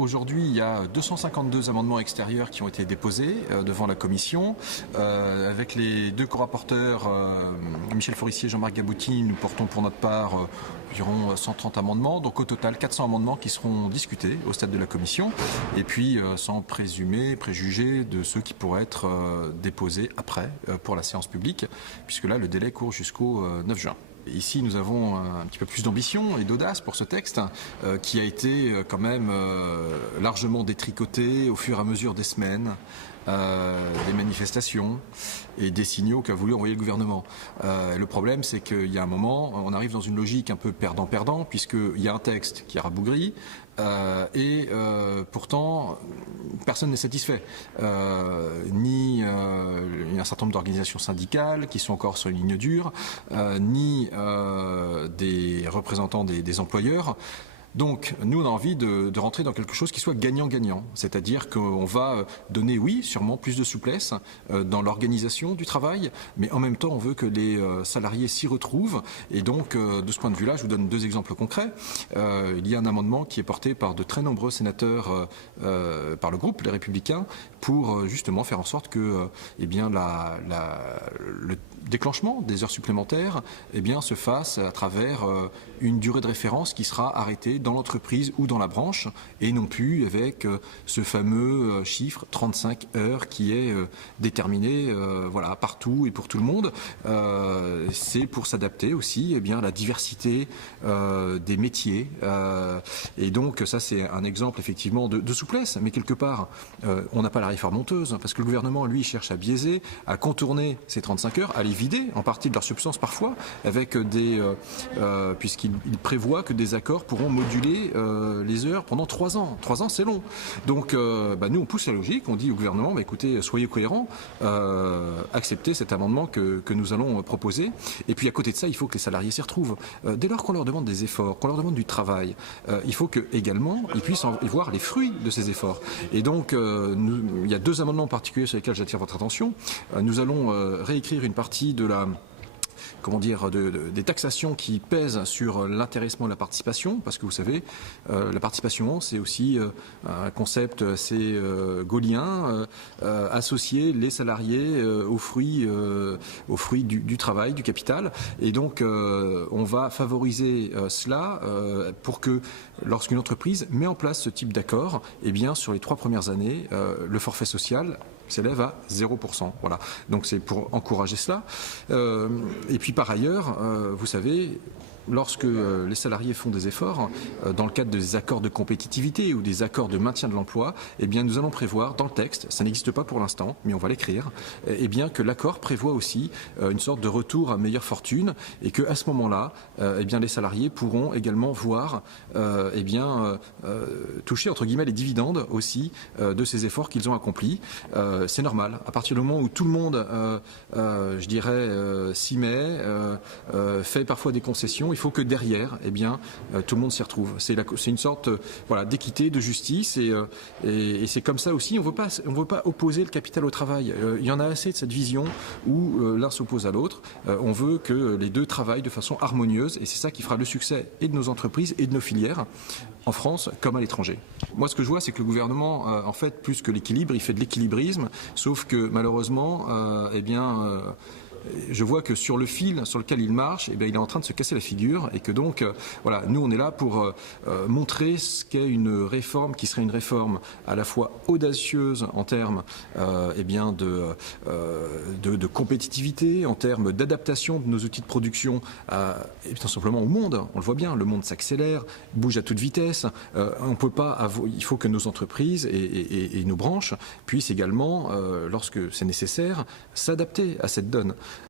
Aujourd'hui, il y a 252 amendements extérieurs qui ont été déposés devant la commission. Avec les deux co-rapporteurs, Michel Forissier et Jean-Marc Gabouty, nous portons pour notre part environ 130 amendements. Donc au total, 400 amendements qui seront discutés au stade de la commission. Et puis sans préjuger de ceux qui pourraient être déposés après pour la séance publique, puisque là, le délai court jusqu'au 9 juin. Ici, nous avons un petit peu plus d'ambition et d'audace pour ce texte qui a été quand même largement détricoté au fur et à mesure des semaines, des manifestations et des signaux qu'a voulu envoyer le gouvernement. Le problème, c'est qu'il y a un moment, on arrive dans une logique un peu perdant-perdant, puisqu'il y a un texte qui est rabougri, et pourtant personne n'est satisfait. Ni un certain nombre d'organisations syndicales qui sont encore sur une ligne dure, ni des représentants des employeurs. Donc, nous, on a envie de rentrer dans quelque chose qui soit gagnant-gagnant. C'est-à-dire qu'on va donner, oui, sûrement plus de souplesse dans l'organisation du travail, mais en même temps, on veut que les salariés s'y retrouvent. Et donc, de ce point de vue-là, je vous donne deux exemples concrets. Il y a un amendement qui est porté par de très nombreux sénateurs par le groupe Les Républicains pour justement faire en sorte que eh bien, le déclenchement des heures supplémentaires eh bien, se fasse à travers une durée de référence qui sera arrêtée dans l'entreprise ou dans la branche et non plus avec ce fameux chiffre 35 heures qui est déterminé voilà, partout et pour tout le monde. C'est pour s'adapter aussi eh bien, à la diversité des métiers. Et donc ça c'est un exemple effectivement de souplesse, mais quelque part on n'a pas la réforme honteuse parce que le gouvernement lui cherche à biaiser, à contourner ces 35 heures, à les vider en partie de leur substance parfois avec des puisqu'il prévoit que des accords pourront moduler les heures pendant 3 ans. 3 ans, c'est long. Donc, nous, on pousse la logique. On dit au gouvernement, écoutez, soyez cohérents, acceptez cet amendement que nous allons proposer. Et puis, à côté de ça, il faut que les salariés s'y retrouvent. Dès lors qu'on leur demande des efforts, qu'on leur demande du travail, il faut que également ils puissent y voir les fruits de ces efforts. Et donc, il y a deux amendements en particulier sur lesquels j'attire votre attention. Nous allons réécrire une partie de la des taxations qui pèsent sur l'intéressement et la participation, parce que vous savez, la participation, c'est aussi un concept assez gaullien, associer les salariés aux fruits du travail, du capital. Et donc, on va favoriser cela pour que, lorsqu'une entreprise met en place ce type d'accord, eh bien, sur les 3 premières années, le forfait social s'élève à 0%. Voilà. Donc c'est pour encourager cela. Et puis par ailleurs, vous savez, lorsque les salariés font des efforts dans le cadre des accords de compétitivité ou des accords de maintien de l'emploi, eh bien nous allons prévoir dans le texte, ça n'existe pas pour l'instant, mais on va l'écrire, eh bien que l'accord prévoit aussi une sorte de retour à meilleure fortune et que à ce moment-là, eh bien les salariés pourront également voir toucher entre guillemets les dividendes aussi de ces efforts qu'ils ont accomplis. C'est normal. À partir du moment où tout le monde, je dirais, s'y met, fait parfois des concessions, il faut que derrière, eh bien, tout le monde s'y retrouve. C'est une sorte d'équité, de justice, et c'est comme ça aussi. On ne veut pas opposer le capital au travail. Il y en a assez de cette vision où l'un s'oppose à l'autre. On veut que les deux travaillent de façon harmonieuse, et c'est ça qui fera le succès et de nos entreprises et de nos filières, en France comme à l'étranger. Moi, ce que je vois, c'est que le gouvernement, en fait, plus que l'équilibre, il fait de l'équilibrisme, sauf que malheureusement, je vois que sur le fil sur lequel il marche, il est en train de se casser la figure et que donc, voilà, nous on est là pour montrer ce qu'est une réforme qui serait une réforme à la fois audacieuse en termes de compétitivité, en termes d'adaptation de nos outils de production tout simplement au monde. On le voit bien, le monde s'accélère, bouge à toute vitesse. On peut pas il faut que nos entreprises et nos branches puissent également, lorsque c'est nécessaire, s'adapter à cette donne.